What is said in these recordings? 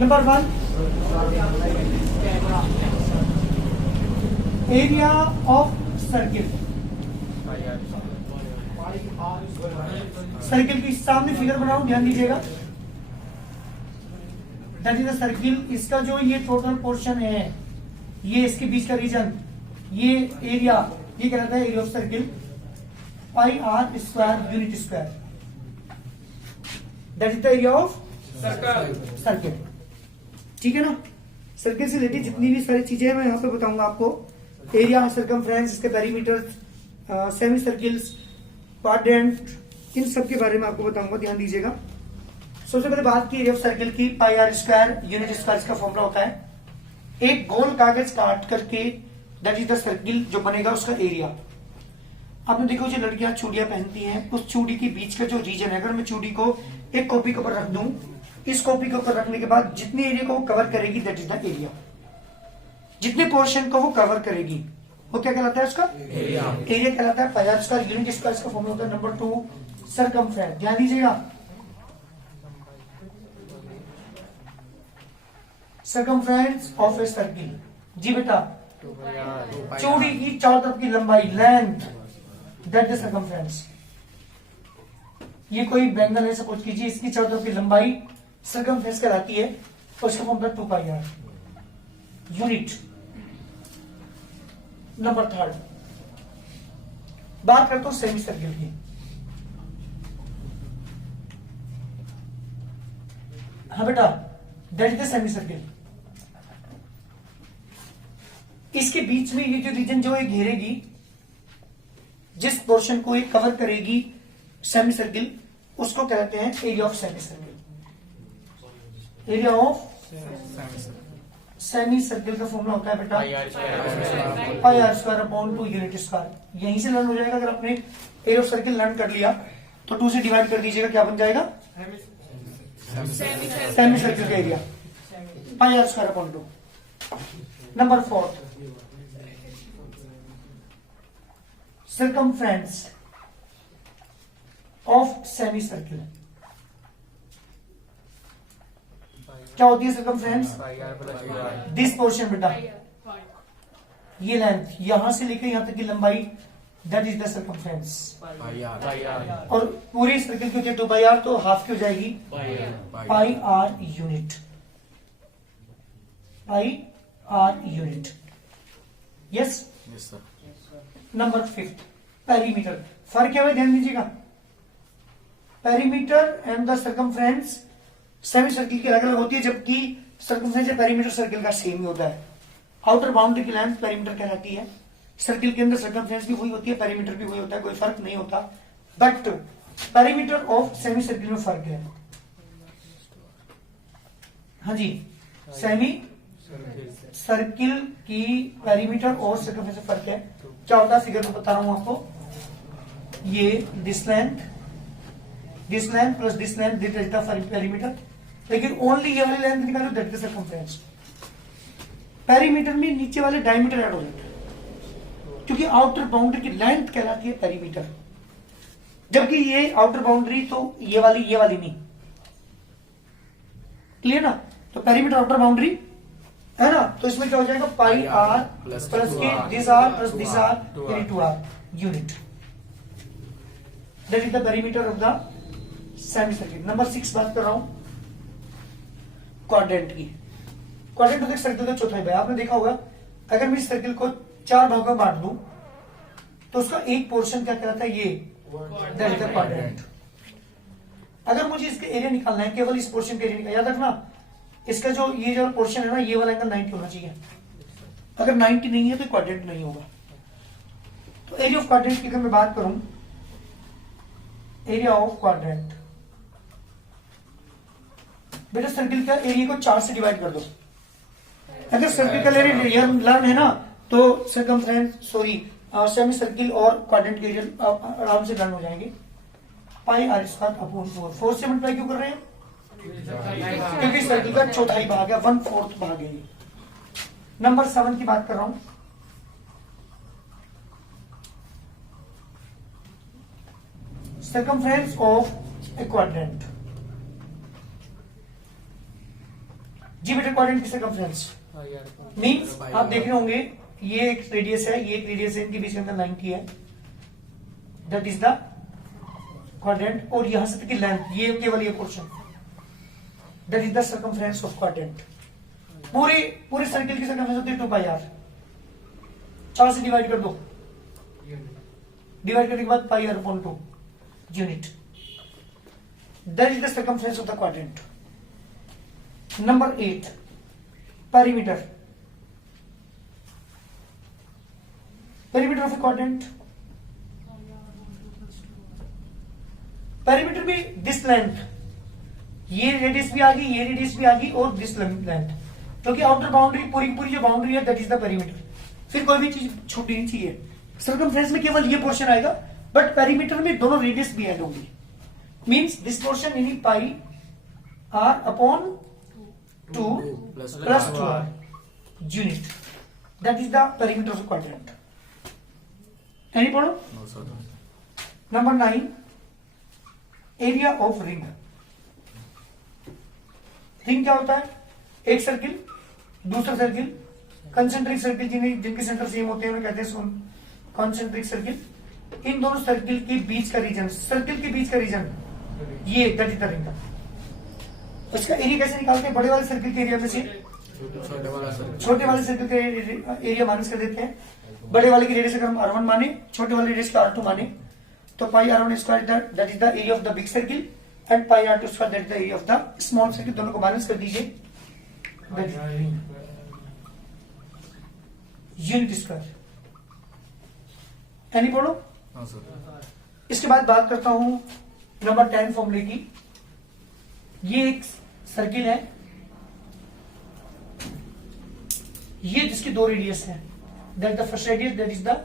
Number 1, area of circle. Circle की सामने figure बनाओ, ध्यान दीजिएगा। That is the circle. इसका जो ये टोटल पोर्शन है, ये इसके बीच का रीजन, ये एरिया, ये कहलाता है area of circle. Pi r square unit square, that is the area of circle. ठीक है ना। सर्किल से रिलेटेड जितनी भी सारी चीजें मैं यहाँ पे बताऊंगा आपको, एरिया, सर्कमफ्रेंस, इसके पेरीमीटर, सेमी सर्किल्स, क्वाड्रेंट, इन सब के बारे में आपको बताऊंगा, ध्यान दीजिएगा। सबसे पहले बात की एरिया ऑफ सर्किल की, पाई आर स्क्वायर यूनिट स्क्वायर, इसका फॉर्मूला होता है एक गोल कागज काट करके, दैट इज द सर्किल, जो बनेगा उसका एरिया। आपने देखो जो लड़कियां चूड़ियां पहनती हैं, उस चूड़ी के बीच का जो रीजन है, अगर मैं चूड़ी को एक कॉपी के ऊपर रख दूं, इस कॉपी के ऊपर रखने के बाद जितने एरिया को वो कवर करेगी, दैट इज द एरिया। जितने पोर्शन को वो कवर करेगी वो क्या कहलाता है, उसका एरिया कहलाता है। पाई आर स्क्वायर यूनिट स्क्वायर, इसका फॉर्मूला होता है। नंबर 2, सर्कमफ्रेंस, ध्यान दीजिएगा। सर्कमफ्रेंस ऑफ ए सर्किल, जी बेटा, चौड़ी की चारों तरफ की लंबाई, लेंथ, दैट इज सर्कमफ्रेंस। ये कोई बैंगल है सपोज कीजिए, इसकी चारों तरफ की लंबाई सर्कमफ्रेंस कहलाती है, और इसका formula 2 pi r unit. Number 3, बात करता हूं सेमी सर्किल की। हाँ बेटा, that is the semi circle. इसके बीच में ये जो रीजन जो है घेरेगी, जिस पोर्शन को ये कवर करेगी सेमी सर्किल, उसको कहते हैं area of semi circle. Area of semi circle का फॉर्मूला होता है बेटा pi r square upon 2 unit square. यहीं से लर्न हो जाएगा। अगर आपने एरिया ऑफ सर्किल लर्न कर लिया तो 2 से डिवाइड कर दीजिएगा, क्या बन जाएगा, सेमी सर्किल का area, pi r square upon 2। Number 4, circumference of semi circle. क्या होती है सर्कमफ्रेंस? दिस पोर्शन बेटा, ये लेंथ यहां से लेकर यहां तक की लंबाई, दैट इज द सर्कमफ्रेंस। और पूरी सर्किल की होती है 2 पाई आर, तो हाफ की हो जाएगी pi r unit. Pi r unit, yes sir. Number 5, perimeter. फर्क क्या है, ध्यान दीजिएगा। Perimeter and the circumference semi circle की अलग अलग होती है, जबकि सर्कमफ्रेंस या पेरीमीटर सर्किल का सेम ही होता है। आउटर बाउंड्री की लेंथ पेरीमीटर कहलाती है। सर्किल के अंदर सर्कमफ्रेंस भी वही होती है, पेरीमीटर भी वही होता है, कोई फर्क नहीं होता। But perimeter of semi circle में फर्क है। हाँ जी, सेमी सर्किल की पेरीमीटर और सर्कमफ्रेंस में फर्क है। क्या होता है, फिगर में बता रहा हूं आपको। ये this length plus this length, this is the perimeter. लेकिन ओनली ये वाली लेंथ निकालो, दैट इज सर्कमफ्रेंस। पेरीमीटर में नीचे वाले डायमीटर ऐड हो जाते हैं, क्योंकि आउटर बाउंड्री की लेंथ कहलाती है पेरीमीटर, जबकि ये आउटर बाउंड्री तो ये वाली नहीं। क्लियर ना। तो पेरीमीटर आउटर बाउंड्री है ना, तो इसमें क्या हो जाएगा, pi r plus this r plus this r, 2 r unit. That is the perimeter of the semi circle. Number 6 बात कर रहा हूं क्वाड्रेंट की। क्वाड्रेंट होता है सर्किल का चौथाई भाग। आपने देखा होगा, अगर मैं इस सर्किल को 4 भागों में बांट दूं तो उसका एक पोर्शन क्या कहलाता है, ये दैट इज द क्वाड्रेंट। अगर मुझे इसका एरिया निकालना है, केवल इस पोर्शन का एरिया निकालना, याद रखना इसका जो ये जो पोर्शन है ना, ये वाला एंगल 90 होना चाहिए। अगर 90 नहीं है तो क्वाड्रेंट नहीं होगा। तो एरिया ऑफ क्वाड्रेंट की अगर मैं बात करूं, एरिया ऑफ क्वाड्रेंट, बेटा सर्किल का एरिया को 4 से डिवाइड कर दो। अगर सर्किल का एरिया लर्न है ना, तो सर्कमफ्रेंस सेमी सर्किल और क्वाड्रेंट के एरिया आराम से लर्न हो जाएंगे। पाई आर स्क्वायर अपॉन 4 से मल्टीप्लाई क्यों कर रहे हैं, क्योंकि सर्किल का चौथाई भाग है, 1/4 भाग है। नंबर 7 की बात कर रहा हूं। circumference of a quadrant, जी बेटा क्वाड्रेंट की सर्कमफ्रेंस मीन्स आप देख रहे होंगे ये एक रेडियस है, ये एक रेडियस है, इनके बीच के अंदर 90 है, दैट इज द क्वाड्रेंट। और यहां से तक की लेंथ, ये केवल ये portion, that is the circumference of quadrant. पूरे सर्किल की सर्कमफ्रेंस होती है 2 पाई आर। 4 से डिवाइड कर दो, डिवाइड करने के बाद pi r upon 2 unit, that is the circumference of the quadrant. Number 8 perimeter. Perimeter of a quadrant, perimeter भी दिस लेंथ, ये रेडियस भी आ गई, ये रेडियस भी आ गई, और दिस लेंथ, क्योंकि आउटर बाउंड्री पूरी जो बाउंड्री है दैट इज द पेरीमीटर। फिर कोई भी चीज छूटनी नहीं चाहिए। सर्कमफ्रेंस में केवल ये पोर्शन आएगा, बट पेरीमीटर में दोनों रेडियस भी ऐड होंगी। मींस दिस पोर्शन यानी pi r upon 2 plus 2r unit, that is the perimeter of quadrant. एनी पढ़ो। Number 9 area of ring. Ring क्या होता है? एक सर्किल, दूसरा सर्किल, कंसेंट्रिक सर्किल जिनके सेंटर सेम होते हैं उन्हें कहते हैं कॉन्सेंट्रिक सर्किल। इन दोनों सर्किल के बीच का रीजन, सर्किल के बीच का रीजन ये दैट इज द रिंग। उसका एरिया कैसे निकालते हैं? बड़े वाले सर्किल के एरिया में से छोटे वाले सर्किल के एरिया माइनस कर देते हैं। बड़े वाले की रेडियस अगर हम r1 माने, छोटे वाले रेडियस का r2 माने, तो पाई r1 square that is the area of the big circle and pi r2 square that is the area of the small circle. दोनों को माइनस कर दीजिए, यूनिट स्क्वायर। एनी पढ़ो। इसके बाद बात करता हूं नंबर 10 फॉर्मूले की। ये एक सर्किल है, ये जिसकी 2 रेडियस है, that the first radius that is the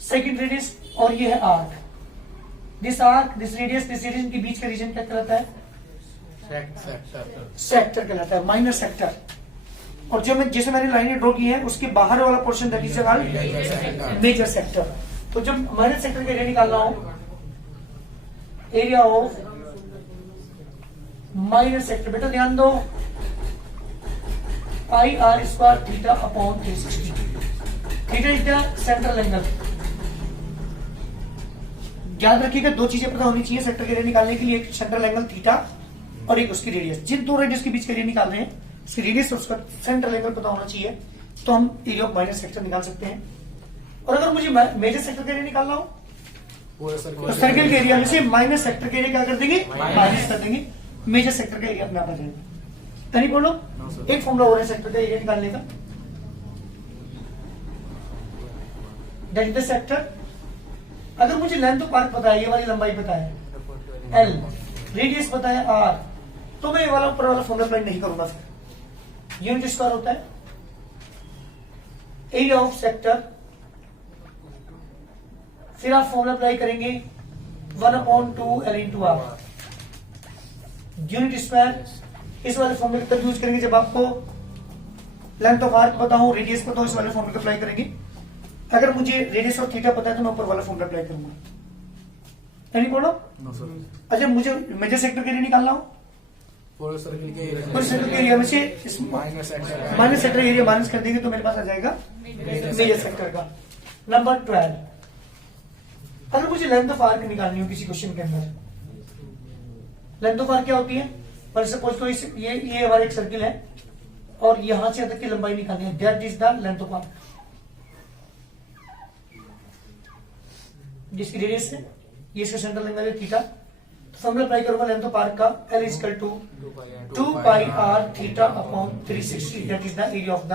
second radius, और ये है आर्क। दिस रेडियस के बीच का रीजन क्या कहलाता है? सेक्टर कहलाता है, माइनर सेक्टर। और जैसे मैंने लाइनें ड्रॉ की है उसके बाहर वाला portion that is major sector. तो जब माइनर सेक्टर का एरिया निकालना हो, एरिया ऑफ माइनर सेक्टर, बेटा ध्यान दो, pi r square theta upon 360। Theta is the central angle. याद रखिएगा 2 चीजें पता होनी चाहिए सेक्टर के एरिया निकालने के लिए, एक सेंट्रल एंगल थीटा और एक उसकी रेडियस। जिन 2 रेडियस के बीच का एरिया निकाल रहे हैं उसकी रेडियस और उसका सेंट्रल एंगल पता होना चाहिए, तो हम एरिया ऑफ माइनर सेक्टर निकाल सकते हैं। और अगर मुझे मेजर सेक्टर का एरिया निकालना हो तो सर्किल के एरिया में से माइनर सेक्टर का एरिया क्या कर देंगे? माइनस कर देंगे, मेजर सेक्टर का एरिया अपने आप आ जाएगा। तभी बोलो एक फॉर्मूला हो रहा है सेक्टर का एरिया निकालने का, दैट इज द सेक्टर। अगर मुझे लेंथ ऑफ आर्क पता है, ये वाली लंबाई पता है L, रेडियस पता है R, तो मैं ये वाला ऊपर वाला फॉर्मूला अप्लाई नहीं करूंगा। फिर यूनिट स्क्वायर होता है एरिया ऑफ सेक्टर, फिर आप फॉर्मूला अप्लाई करेंगे 1/2 L into R unit square. इस वाले फॉर्मूले तब यूज करेंगे जब आपको लेंथ ऑफ आर्क पता हो, रेडियस पता हो, इस वाले फॉर्मूले अप्लाई करेंगे। अगर मुझे रेडियस और थीटा पता है तो मैं ऊपर वाला फॉर्मूला अप्लाई करूंगा। नहीं बोलो। अच्छा मुझे मेजर सेक्टर के लिए निकालना हो, पूरे सर्किल के एरिया में से माइनस सेक्टर एरिया माइनस कर देंगे तो मेरे पास आ जाएगा मेजर सेक्टर का। नंबर 12, अगर मुझे लेंथ ऑफ आर्क निकालनी हो किसी क्वेश्चन के अंदर, लेंथ ऑफ आर्क क्या होती है? पर सपोज तो ये हमारा एक सर्किल है और यहां से तक की लंबाई निकालनी है, that is the length of arc. जिसकी रेडियस है, ये इसका सेंट्रल एंगल है थीटा, तो फॉर्मूला अप्लाई करूंगा लेंथ ऑफ आर्क का, L equal to 2 pi r theta upon 360, that is the area of the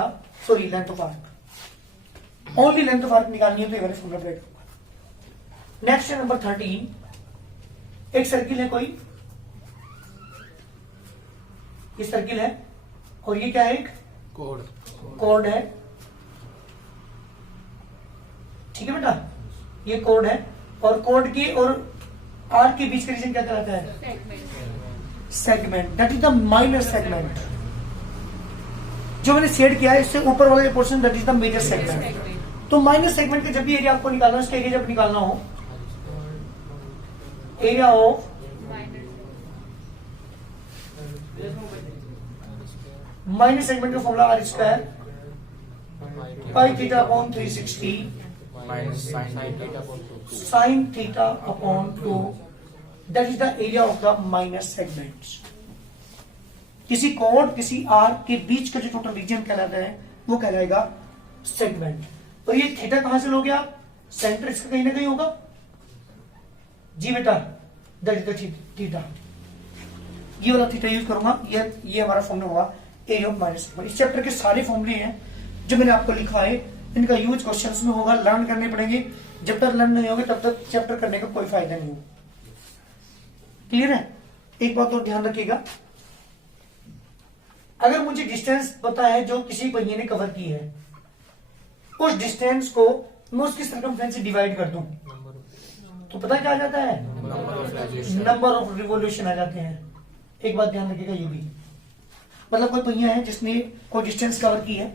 length of arc. Only length of arc निकालनी है तो ये वाला फॉर्मूला अप्लाई करूंगा। नेक्स्ट है नंबर 13, एक सर्किल है कोई, ये सर्किल है और ये क्या है? एक कोड है, ठीक है बेटा, ये कोड है और कोड के और आर्क के बीच का रीजन क्या कहलाता है? Segment, that is the minor segment. जो मैंने शेड किया है इससे ऊपर वाला portion that is the major segment. तो माइनर सेगमेंट का जब भी एरिया आपको निकालना है, उसका एरिया जब निकालना हो, एरिया ऑफ माइनस सेगमेंट का formula r square pi theta upon 360 minus sine theta upon 2 that is the area of the minus segments. किसी कॉर्ड किसी आर के बीच का जो टोटल रीजन कहलाता है वो कहलाएगा सेगमेंट। तो ये थीटा कहां से लोगे आप? सेंटर इसका कहीं ना कहीं होगा जी बेटा, दैट इज द थीटा। ये वाला थीटा यूज करूंगा, ये हमारा फॉर्मूला होगा एरिया ऑफ माइनस सेगमेंट। इस चैप्टर के सारे फॉर्मूले हैं जो मैंने आपको लिखा है, इनका यूज क्वेश्चंस में होगा, लर्न करने पड़ेंगे। जब तक लर्न नहीं होगे तब तक चैप्टर करने का कोई फायदा नहीं होगा। क्लियर है? एक बात और ध्यान रखिएगा, अगर मुझे डिस्टेंस पता है जो किसी पहिए ने कवर की है, उस डिस्टेंस को मैं उसकी सर्कमफ्रेंस से डिवाइड कर दूं तो पता क्या आ जाता है? नंबर ऑफ रिवोल्यूशन आ जाते हैं। एक बात ध्यान रखिएगा, ये भी मतलब कोई पहिया है जिसने कोई डिस्टेंस कवर की है,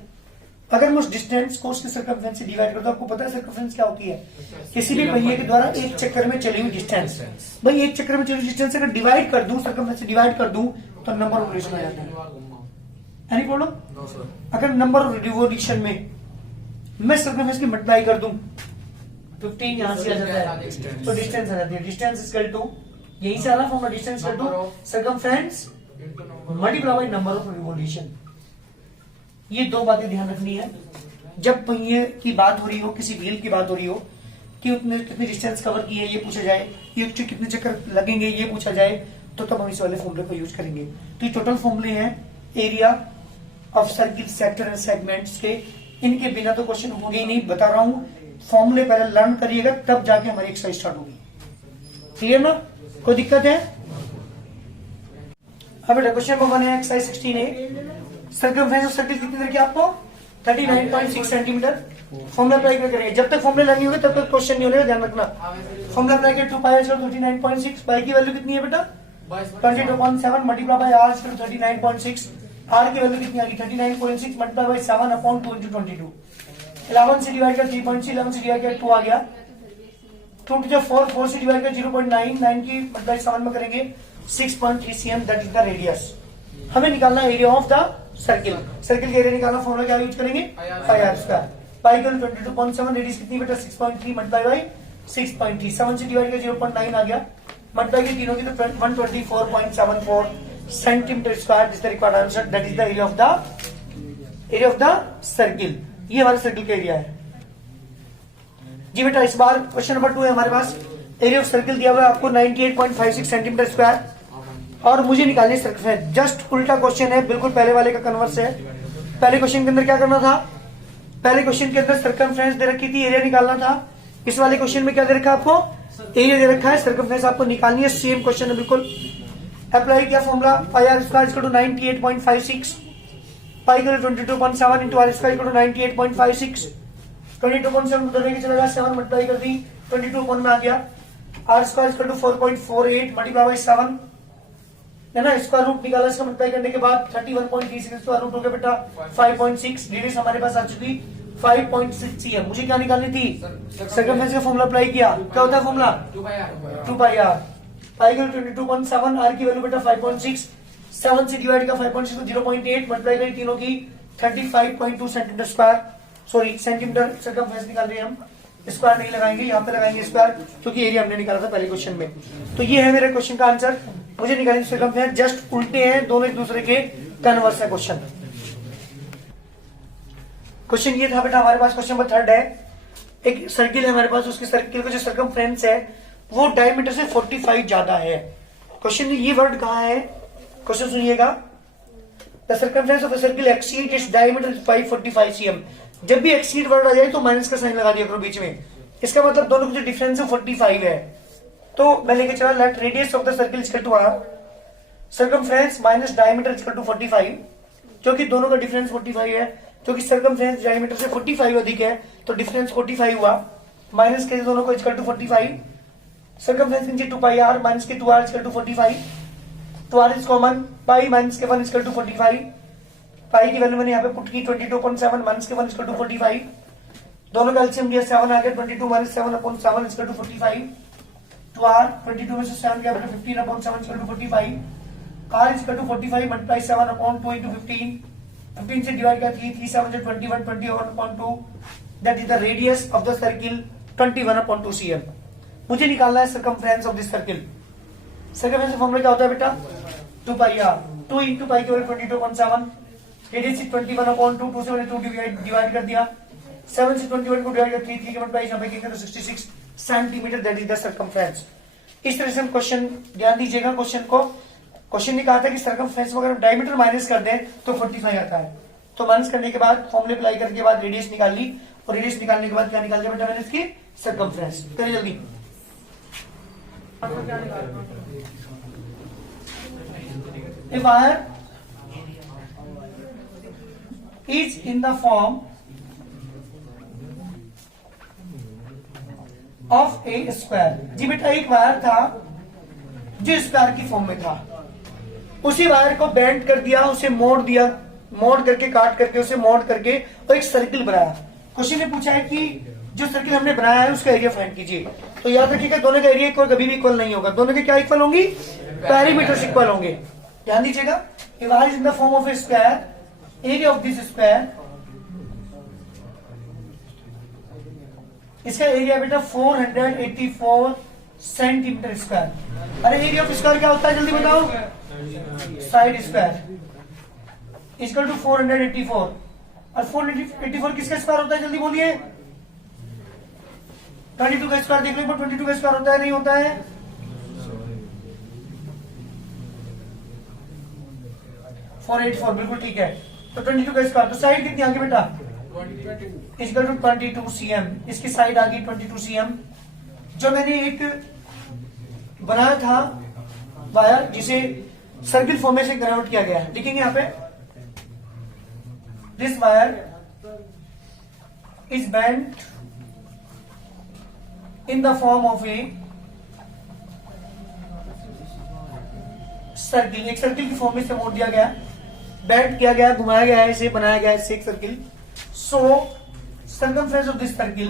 अगर मैं उस डिस्टेंस को उसके सर्कमफ्रेंस से डिवाइड कर दूं, आपको पता है सर्कमफ्रेंस क्या होती है? किसी भी पहिए के द्वारा एक चक्कर में चली हुई डिस्टेंस। भाई एक चक्कर में चली हुई डिस्टेंस अगर डिवाइड कर दूं, सर्कमफ्रेंस से डिवाइड कर दूं तो नंबर ऑफ रिवोल्यूशन आ जाता है। Any problem? अगर नंबर ऑफ रिवोल्यूशन में मैं सर्कमफ्रेंस की मल्टीप्लाई कर दूं, 15 यहां से आ जाता है तो डिस्टेंस आ जाती है। डिस्टेंस इक्वल टू, यही से आ रहा formula, distance equal to circumference multiply by number of revolution. ये दो बातें ध्यान रखनी है जब पहिए की बात हो रही हो, किसी व्हील की बात हो रही हो कि उसने कितनी डिस्टेंस कवर की है ये पूछा जाए, ये कितने चक्कर लगेंगे ये पूछा जाए, तो तब हम इस वाले फॉर्मूले को यूज करेंगे। तो ये टोटल फॉर्मूले हैं area of circle, sector and segments के। इनके बिना तो क्वेश्चन होंगे ही नहीं, बता रहा हूं। फॉर्मूले पहले लर्न करिएगा तब जाके हमारी एक्सरसाइज स्टार्ट होगी। क्लियर ना? कोई दिक्कत है? अब बेटा क्वेश्चन नंबर 1 है exercise 16A। Circumference of circle कितनी तरह की आपको? 39.6 सेंटीमीटर। फॉर्मूला अप्लाई करेंगे। जब तक फॉर्मूला लर्न नहीं होगा तब तक क्वेश्चन नहीं होगा, ध्यान रखना। फॉर्मूला अप्लाई कर 2 पाई 39.6, पाई की वैल्यू कितनी है बेटा? 22.7 मल्टीप्लाई बाय आर 39.6। आर की वैल्यू कितनी आ गई? 39.6 मल्टीप्लाई बाय 7 अपॉन 2 into 22। 11 से डिवाइड कर 3.6, 11 से डिवाइड कर 2 आ गया। 2 to 4, 4 से डिवाइड कर 0.9, 9 की मल्टीप्लाई 7 में करेंगे 6.3 cm, that is the radius. हमें निकालना area of the circle. Circle का एरिया निकालना, फॉर्मूला क्या यूज करेंगे? पाई आर स्क्वायर। पाई की 22.7, रेडियस कितनी बेटा? 6.3 मल्टीप्लाई बाय 6.3, 7 से डिवाइड कर 0.9 आ गया, मल्टीप्लाई की तीनों की तो 124.74 centimetre square is the required answer, that is the area of the circle. ये हमारे सर्किल का एरिया है जी बेटा। इस बार क्वेश्चन नंबर 2 है हमारे पास, एरिया ऑफ सर्किल दिया हुआ है आपको 98.56 सेंटीमीटर स्क्वायर और मुझे निकालनी सर्कमफ्रेंस। जस्ट उल्टा क्वेश्चन है, बिल्कुल पहले वाले का कन्वर्स है। पहले क्वेश्चन के अंदर क्या करना था? पहले क्वेश्चन के अंदर सर्कमफ्रेंस दे रखी थी, एरिया निकालना था। इस वाले क्वेश्चन में क्या दे रखा है आपको? एरिया दे रखा है, सर्कमफ्रेंस आपको निकालनी है। सेम क्वेश्चन है बिल्कुल। अप्लाई किया formula, pi r square equal to 98.56, pi equal to 22.7 into r square equal to 98.56। 22.7 उधर लेके चला गया, 7 मल्टीप्लाई कर दी, 22 में आ गया। R square equal to 4.48 multiply by 7 है ना, स्क्वायर रूट निकाला, इसका मल्टीप्लाई करने के बाद 31.36 स्क्वायर रूट हो गया बेटा 5.6। रेडियस हमारे पास आ चुकी 5.6 cm। मुझे क्या निकालनी थी? सर्कमफ्रेंस का फॉर्मूला अप्लाई किया, क्या होता है फॉर्मूला? 2 pi are. पाई की 22.7, आर की वैल्यू बेटा 5.6, 7 से डिवाइड का 5.6 को 0.8 मल्टीप्लाई करी तीनों की 35.2 centimetre square, sorry centimetre circumference निकाल रहे हैं हम। स्क्वायर नहीं लगाएंगे, यहाँ पे लगाएंगे स्क्वायर क्योंकि एरिया हमने निकाला था पहले क्वेश्चन में। तो ये है मेरे क्वेश्चन का आंसर। मुझे निकालनी सर्कमफ्रेंस, जस्ट उल्टे हैं, दोनों एक दूसरे के कन्वर्स है क्वेश्चन। क्वेश्चन ये था बेटा हमारे पास, क्वेश्चन नंबर 3 है। एक सर्किल है हमारे पास, उसके सर्किल का जो सर्कमफ्रेंस है वो डायमीटर से 45 ज्यादा है। क्वेश्चन ये वर्ड कहाँ है? क्वेश्चन सुनिएगा, the circumference of a circle exceed its diameter 545 cm। जब भी एक्सीड वर्ड आ जाए तो माइनस का साइन लगा दिया करो बीच में, इसका मतलब दोनों का जो डिफरेंस है 45 है। तो मैं लेके चला, let radius of the circle equal to r, circumference minus diameter equal to 45, क्योंकि दोनों का डिफरेंस 45 है, क्योंकि सर्कमफ्रेंस डायमीटर से 45 अधिक है तो डिफरेंस 45 हुआ, माइनस के दोनों को इक्वल टू 45। सर्कमफ्रेंस नीचे 2 पाई आर माइनस के 2r equal to 45, 2r is common, pi minus के 1 इक्वल टू 45। पाई की वैल्यू मैंने यहाँ पे पुट की 22.7 माइनस के 1 इक्वल टू 45, दोनों का एलसीएम दिया 7 आ गया, 22 माइनस 7 अपॉन 7 इक्वल टू 45। तो आर 22 में से 7 गया 15 upon 7 equal to 45। R equal to 45 multiply 7 upon 2 into 15 15 से डिवाइड किया 3, 3 7 21, 21/2, that is the radius of the circle 21/2 cm। मुझे निकालना है circumference of this circle. Circumference का फॉर्मूला क्या होता है बेटा? 2 पाई r, 2 into पाई केवल 22.7, रेडियस 21/2, 2 से मैंने 2 डिवाइड कर दिया, 7 से 21 को डिवाइड कर 3, 3 के मल्टीप्लाई यहाँ पे तो 66 centimetre, that is the circumference. इस तरह से हम क्वेश्चन ध्यान दीजिएगा। क्वेश्चन ने कहा था कि सर्कमफ्रेंस में अगर हम डायमीटर माइनस कर दें तो 45 आता है। तो माइनस करने के बाद फॉर्मूले अप्लाई करने के बाद रेडियस निकाल ली, और रेडियस निकालने के बाद क्या निकाल दिया बेटा मैंने इसकी? सर्कमफ्रेंस। करिए जल्दी। A wire is in the form of a square। जी बेटा एक वायर था जो स्क्वायर की फॉर्म में था, उसी वायर को बेंड कर दिया, उसे मोड़ दिया, मोड़ करके काट करके उसे मोड़ करके और एक सर्किल बनाया। क्वेश्चन ने पूछा है कि जो सर्किल हमने बनाया है उसका एरिया फाइंड कीजिए। तो याद रखिएगा दोनों का एरिया इक्वल कभी भी इक्वल नहीं होगा, दोनों के क्या इक्वल होंगी? पैरीमीटर्स इक्वल होंगे। ध्यान दीजिएगा। A wire is in the form of a square, area of this square, इसका एरिया बेटा 484 सेंटीमीटर स्क्वायर। अरे एरिया ऑफ स्क्वायर क्या होता है जल्दी बताओ? साइड स्क्वायर इक्वल टू 484, और 484 किसका स्क्वायर होता है जल्दी बोलिए? 22 का स्क्वायर देख लो, 22 का स्क्वायर होता है नहीं होता है? 484 बिल्कुल ठीक है। तो 22 का स्क्वायर, तो साइड कितनी आगे बेटा? Equal to 22 cm। इसकी साइड आ गई 22 cm। जो मैंने एक बनाया था वायर जिसे सर्किल फॉर्म में से कन्वर्ट किया गया है, देखेंगे यहाँ पे, this wire is bent in the form of a circle. एक सर्किल की फॉर्म में से मोड़ दिया गया, बेंट किया गया, घुमाया गया है, इसे बनाया गया है इससे एक circle. So circumference of this circle,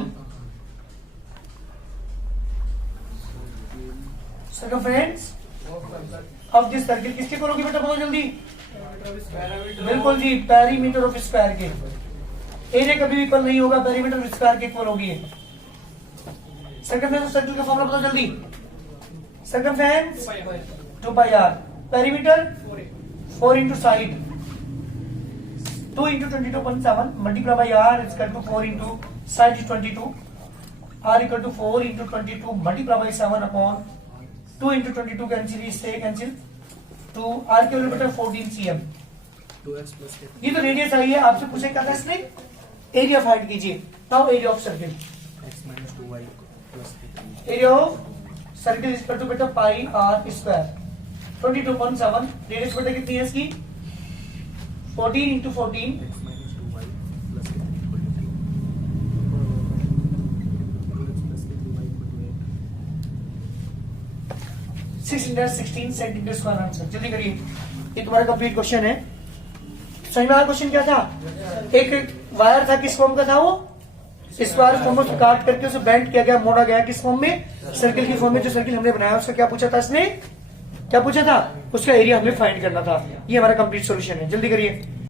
circumference of this circle किसके इक्वल होगी बेटा बोलो जल्दी? बिल्कुल जी, पेरीमीटर ऑफ स्क्वायर के। एरिया कभी भी इक्वल नहीं होगा, पेरीमीटर ऑफ स्क्वायर के इक्वल होगी। सर्कमफ्रेंस ऑफ सर्किल का फॉर्मूला बताओ जल्दी। Circumference 2 pi r, perimeter 4 into side 2 into 22.7 multiply by r is equal to 4 into side is 22, r equal to 4 into 22 multiply by 7 upon 2 into 22 cancel, इससे cancel, तो r के value बेटा 14 cm। ये तो radius आई है, आपसे पूछे क्या था इसने? एरिया फाइंड कीजिए। Now area of circle, area of circle is equal to बेटा पाई r स्क्वायर 22.7, रेडियस बेटा कितनी है इसकी? 14 into 14 616 सेंटीमीटर स्क्वायर आंसर। जल्दी करिए, ये तुम्हारा कंप्लीट क्वेश्चन है। समझ में आया क्वेश्चन क्या था? एक वायर था, किस फॉर्म का था वो? स्क्वायर फॉर्म में काट करके उसे बेंड किया गया, मोड़ा गया, किस फॉर्म में? सर्किल की फॉर्म में। जो सर्किल हमने बनाया उसका क्या पूछा था इसने? क्या पूछा था? उसका एरिया हमें फाइंड करना था। ये हमारा कंप्लीट सॉल्यूशन है। जल्दी करिए।